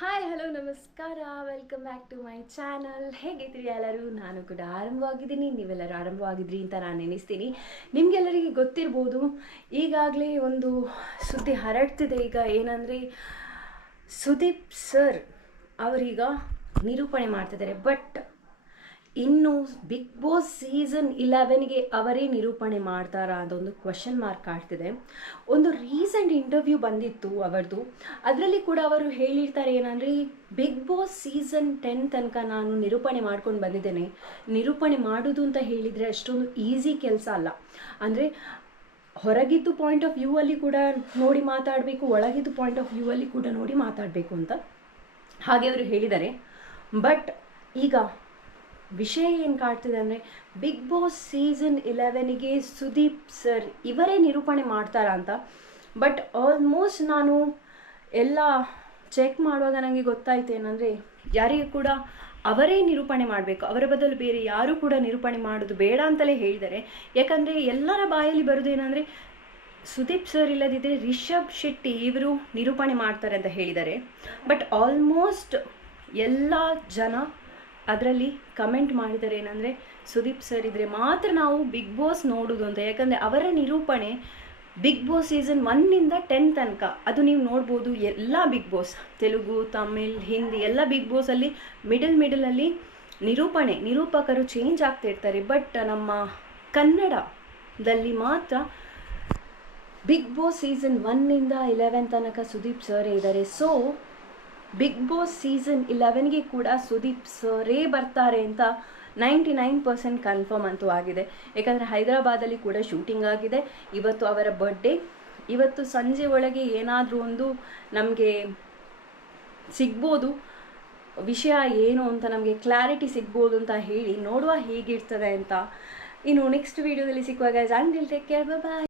Hi hello ನಮಸ್ಕಾರ. Welcome back to my channel ಹೇಗಿದ್ದೀರಿ ಎಲ್ಲರೂ? ನಾನು ಕೂಡ ಆರಂಭವಾಗಿದ್ದೀನಿ. ನೀವೆಲ್ಲರೂ ಆರಂಭವಾಗಿದ್ರಿ ಅಂತ ನಾನು ನೆನೆಸ್ತೀನಿ ನಿಮಗೆಲ್ಲರಿಗೆ ಗೊತ್ತಿರ್ಬೋದು, ಈಗಾಗಲೇ ಒಂದು ಸುದ್ದಿ ಹರಡ್ತಿದೆ. ಈಗ ಏನಂದರೆ, ಸುದೀಪ್ ಸರ್ ಅವರೀಗ ನಿರೂಪಣೆ ಮಾಡ್ತಿದ್ದಾರೆ. ಬಟ್ ಇನ್ನು ಬಿಗ್ ಬಾಸ್ ಸೀಸನ್ ಇಲೆವೆನ್ಗೆ ಅವರೇ ನಿರೂಪಣೆ ಮಾಡ್ತಾರಾ ಒಂದು ಕ್ವಶನ್ ಮಾರ್ಕ್ ಕಾಡ್ತಿದೆ ಒಂದು ರೀಸೆಂಟ್ ಇಂಟರ್ವ್ಯೂ ಬಂದಿತ್ತು ಅವರದು. ಅದರಲ್ಲಿ ಕೂಡ ಅವರು ಹೇಳಿರ್ತಾರೆ ಏನಂದರೆ ಬಿಗ್ ಬಾಸ್ ಸೀಸನ್ ಟೆನ್ ತನಕ ನಾನು ನಿರೂಪಣೆ ಮಾಡ್ಕೊಂಡು ಬಂದಿದ್ದೇನೆ. ನಿರೂಪಣೆ ಮಾಡೋದು ಅಂತ ಹೇಳಿದರೆ ಅಷ್ಟೊಂದು ಈಸಿ ಕೆಲಸ ಅಲ್ಲ. ಅಂದರೆ, ಹೊರಗಿದ್ದು ಪಾಯಿಂಟ್ ಆಫ್ ವ್ಯೂ ಅಲ್ಲಿ ಕೂಡ ನೋಡಿ ಮಾತಾಡಬೇಕು, ಒಳಗಿದ್ದು ಪಾಯಿಂಟ್ ಆಫ್ ವ್ಯೂ ಅಲ್ಲಿ ಕೂಡ ನೋಡಿ ಮಾತಾಡಬೇಕು ಅಂತ ಹಾಗೆ ಅವರು ಹೇಳಿದ್ದಾರೆ. ಬಟ್ ಈಗ ವಿಷಯ ಏನು ಕಾಡ್ತಿದೆ ಅಂದರೆ ಬಿಗ್ ಬಾಸ್ ಸೀಸನ್ ಇಲೆವೆನಿಗೆ ಸುದೀಪ್ ಸರ್ ಇವರೇ ನಿರೂಪಣೆ ಮಾಡ್ತಾರ ಅಂತ. ಬಟ್ ಆಲ್ಮೋಸ್ಟ್ ನಾನು ಎಲ್ಲ ಚೆಕ್ ಮಾಡುವಾಗ ನನಗೆ ಗೊತ್ತಾಯ್ತು ಏನಂದರೆ ಯಾರಿಗೂ ಕೂಡ ಅವರೇ ನಿರೂಪಣೆ ಮಾಡಬೇಕು. ಅವರ ಬದಲು ಬೇರೆ ಯಾರೂ ಕೂಡ ನಿರೂಪಣೆ ಮಾಡೋದು ಬೇಡ ಅಂತಲೇ ಹೇಳಿದ್ದಾರೆ. ಯಾಕಂದರೆ ಎಲ್ಲರ ಬಾಯಲ್ಲಿ ಬರೋದೇನೆಂದರೆ ಸುದೀಪ್ ಸರ್ ಇಲ್ಲದಿದ್ದರೆ ರಿಷಬ್ ಶೆಟ್ಟಿ ಇವರು ನಿರೂಪಣೆ ಮಾಡ್ತಾರೆ ಅಂತ ಹೇಳಿದ್ದಾರೆ. ಬಟ್ ಆಲ್ಮೋಸ್ಟ್ ಎಲ್ಲ ಜನ ಅದರಲ್ಲಿ ಕಮೆಂಟ್ ಮಾಡಿದರೆ ಏನಂದರೆ, ಸುದೀಪ್ ಸರ್ ಇದ್ದರೆ ಮಾತ್ರ ನಾವು ಬಿಗ್ ಬಾಸ್ ನೋಡೋದು ಅಂತ. ಯಾಕಂದರೆ ಅವರ ನಿರೂಪಣೆ ಬಿಗ್ ಬಾಸ್ ಸೀಸನ್ ಒನ್ನಿಂದ ಟೆನ್ ತನಕ. ಅದು ನೀವು ನೋಡ್ಬೋದು ಎಲ್ಲ ಬಿಗ್ ಬಾಸ್ ತೆಲುಗು, ತಮಿಳ್, ಹಿಂದಿ ಎಲ್ಲ ಬಿಗ್ ಬಾಸಲ್ಲಿ ಮಿಡಲ್ ಮಿಡಲಲ್ಲಿ ನಿರೂಪಣೆ, ನಿರೂಪಕರು ಚೇಂಜ್ ಆಗ್ತಾ ಇರ್ತಾರೆ. ಬಟ್ ನಮ್ಮ ಕನ್ನಡದಲ್ಲಿ ಮಾತ್ರ ಬಿಗ್ ಬಾಸ್ ಸೀಸನ್ ಒನ್ನಿಂದ ಇಲೆವೆನ್ ತನಕ ಸುದೀಪ್ ಸರ್ ಇದ್ದಾರೆ. ಸೊ ಬಿಗ್ ಬಾಸ್ ಸೀಸನ್ ಇಲೆವೆನ್ಗೆ ಕೂಡ ಸುದೀಪ್ ಸರೇ ಬರ್ತಾರೆ ಅಂತ ನೈಂಟಿ ನೈನ್ ಪರ್ಸೆಂಟ್ ಕನ್ಫರ್ಮ್ ಅಂತೂ ಆಗಿದೆ. ಯಾಕಂದರೆ ಹೈದರಾಬಾದಲ್ಲಿ ಕೂಡ ಶೂಟಿಂಗ್ ಆಗಿದೆ. ಇವತ್ತು ಅವರ ಬರ್ಡೇ ಇವತ್ತು ಸಂಜೆ ಒಳಗೆ ಏನಾದರೂ ಒಂದು ನಮಗೆ ಸಿಗ್ಬೋದು. ವಿಷಯ ಏನು ಅಂತ ನಮಗೆ ಕ್ಲಾರಿಟಿ ಸಿಗ್ಬೋದು ಅಂತ ಹೇಳಿ ನೋಡುವ ಹೇಗಿರ್ತದೆ ಅಂತ. ಇನ್ನು ನೆಕ್ಸ್ಟ್ ವೀಡಿಯೋದಲ್ಲಿ ಸಿಕ್ಕುವಾಗ ಟೇಕ್ ಕೇರ್ ಬಾಯ್